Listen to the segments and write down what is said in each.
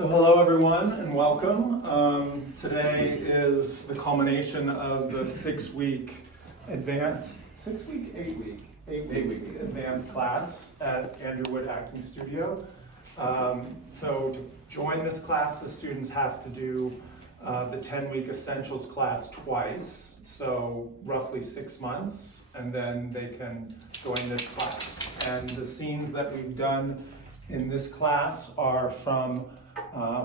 So hello everyone and welcome. Today is the culmination of the 8-week advanced class at Andrew Wood Acting Studio. So to join this class, the students have to do the 10-week essentials class twice, so roughly 6 months, and then they can join this class. And the scenes that we've done in this class are from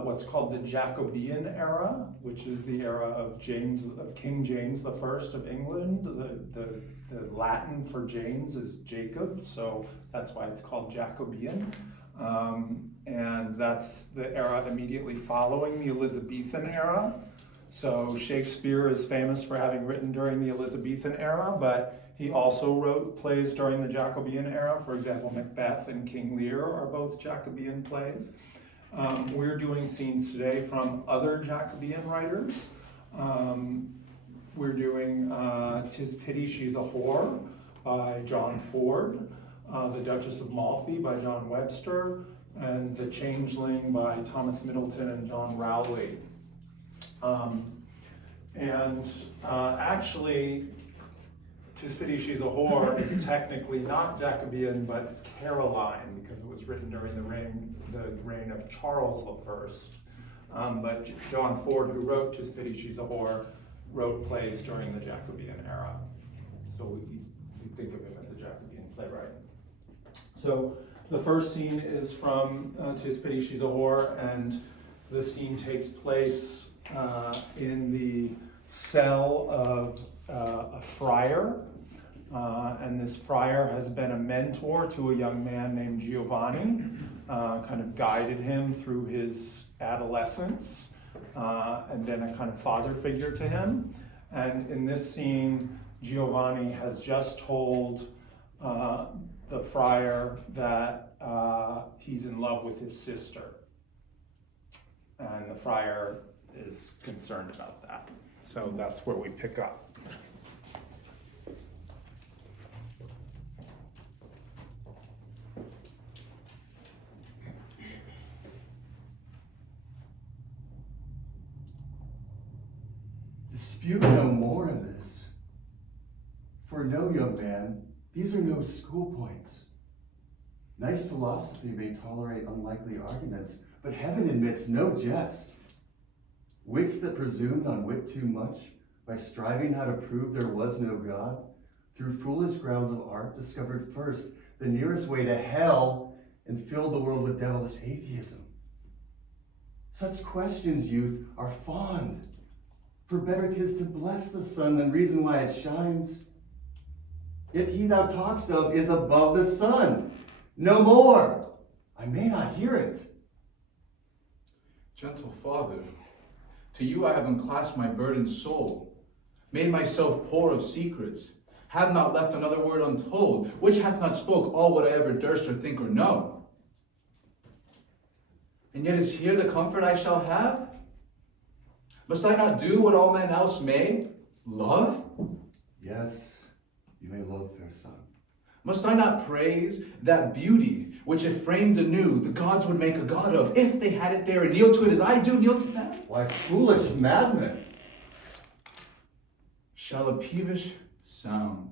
what's called the Jacobean era, which is the era of King James I of England. The Latin for James is Jacob, so that's why it's called Jacobean. And that's the era immediately following the Elizabethan era. So Shakespeare is famous for having written during the Elizabethan era, but he also wrote plays during the Jacobean era. For example, Macbeth and King Lear are both Jacobean plays. We're doing scenes today from other Jacobean writers. We're doing "'Tis Pity She's a Whore" by John Ford, "The Duchess of Malfi" by John Webster, and "The Changeling" by Thomas Middleton and John Rowley. Actually, "'Tis Pity She's a Whore" is technically not Jacobean, but Caroline, because it was written during the reign of Charles I. But John Ford, who wrote "'Tis Pity She's a Whore," wrote plays during the Jacobean era. So we think of him as a Jacobean playwright. So the first scene is from "'Tis Pity She's a Whore," and the scene takes place in the cell of a friar. And this friar has been a mentor to a young man named Giovanni, kind of guided him through his adolescence, and been a kind of father figure to him. And in this scene, Giovanni has just told the friar that he's in love with his sister. And the friar is concerned about that. So that's where we pick up. Dispute no more in this. For no, young man, these are no school points. Nice philosophy may tolerate unlikely arguments, but heaven admits no jest. Wits that presumed on wit too much, by striving how to prove there was no God, through foolish grounds of art discovered first the nearest way to hell and filled the world with devilish atheism. Such questions, youth, are fond. For better 'tis to bless the sun than reason why it shines. Yet he thou talk'st of is above the sun. No more. I may not hear it. Gentle Father, to you I have unclasped my burdened soul, made myself poor of secrets, have not left another word untold, which hath not spoke all what I ever durst or think or know. And yet is here the comfort I shall have? Must I not do what all men else may? Love? Yes, you may love, fair son. Must I not praise that beauty, which if framed anew, the gods would make a god of, if they had it there, and kneel to it as I do kneel to that? Why, foolish madman! Shall a peevish sound,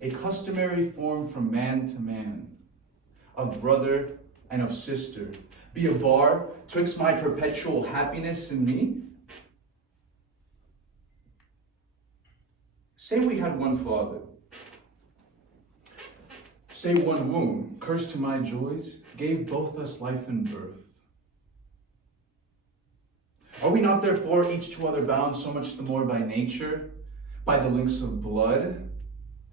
a customary form from man to man, of brother and of sister, be a bar twixt my perpetual happiness and me? Say we had one father, say one womb, cursed to my joys, gave both us life and birth. Are we not therefore each to other bound so much the more by nature, by the links of blood,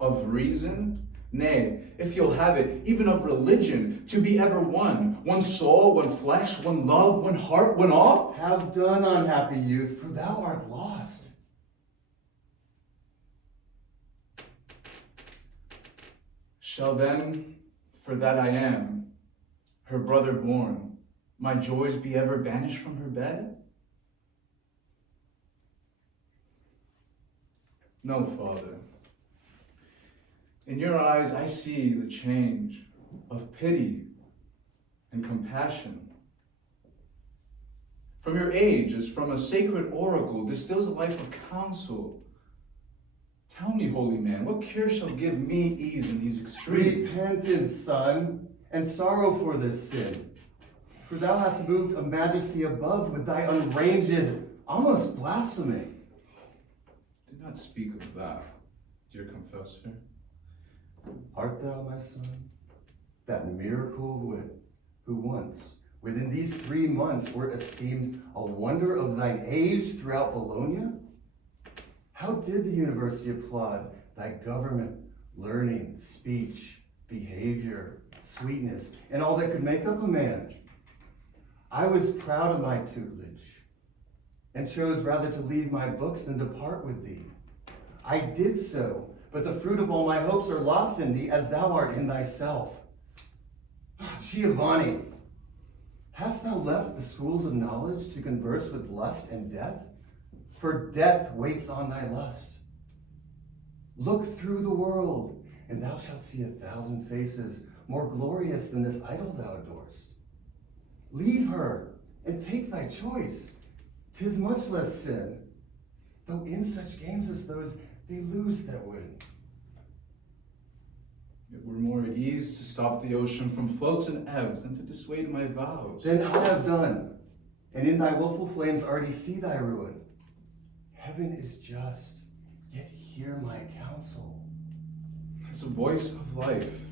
of reason, nay, if you'll have it, even of religion, to be ever one soul, one flesh, one love, one heart, one all? Have done, unhappy youth, for thou art lost. Shall then, for that I am, her brother born, my joys be ever banished from her bed? No, Father. In your eyes I see the change of pity and compassion, from your age, as from a sacred oracle, distills a life of counsel. Tell me, holy man, what cure shall give me ease in these extremes? Repentance, son, and sorrow for this sin. For thou hast moved a majesty above with thy unranged, almost blasphemy. Do not speak of that, dear confessor. Art thou, my son, that miracle of wit, who once, within these 3 months, wert esteemed a wonder of thine age throughout Bologna? How did the university applaud thy government, learning, speech, behavior, sweetness, and all that could make up a man? I was proud of my tutelage, and chose rather to leave my books than depart with thee. I did so, but the fruit of all my hopes are lost in thee, as thou art in thyself. Giovanni, hast thou left the schools of knowledge to converse with lust and death? For death waits on thy lust. Look through the world, and thou shalt see 1,000 faces more glorious than this idol thou adorest. Leave her, and take thy choice. 'Tis much less sin, though in such games as those they lose that win. It were more at ease to stop the ocean from floats and ebbs than to dissuade my vows. Then I have done, and in thy willful flames already see thy ruin. Heaven is just, yet hear my counsel. As a voice of life.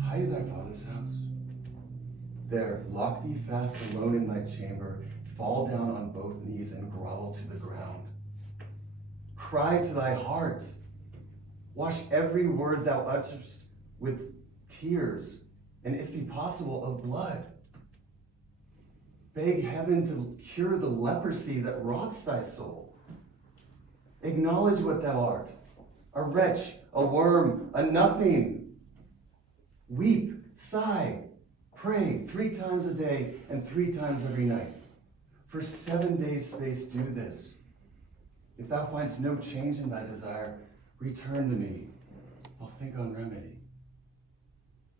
Hie to thy father's house. There, lock thee fast alone in thy chamber, fall down on both knees and grovel to the ground. Cry to thy heart. Wash every word thou utterest with tears, and if be possible, of blood. Beg heaven to cure the leprosy that rots thy soul. Acknowledge what thou art, a wretch, a worm, a nothing. Weep, sigh, pray 3 times a day and 3 times every night. For 7 days' space do this. If thou findest no change in thy desire, return to me. I'll think on remedy.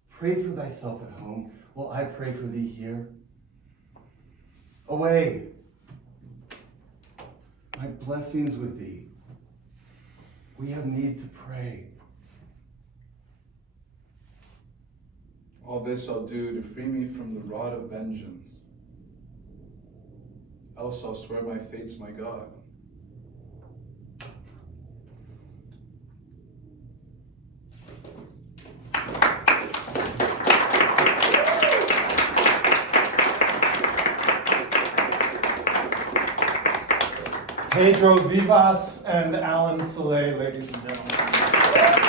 Pray for thyself at home, while I pray for thee here. Away! My blessings with thee. We have need to pray. All this I'll do to free me from the rod of vengeance. Else I'll swear my fate's my God. Pedro Vivas and Alan Soleil, ladies and gentlemen.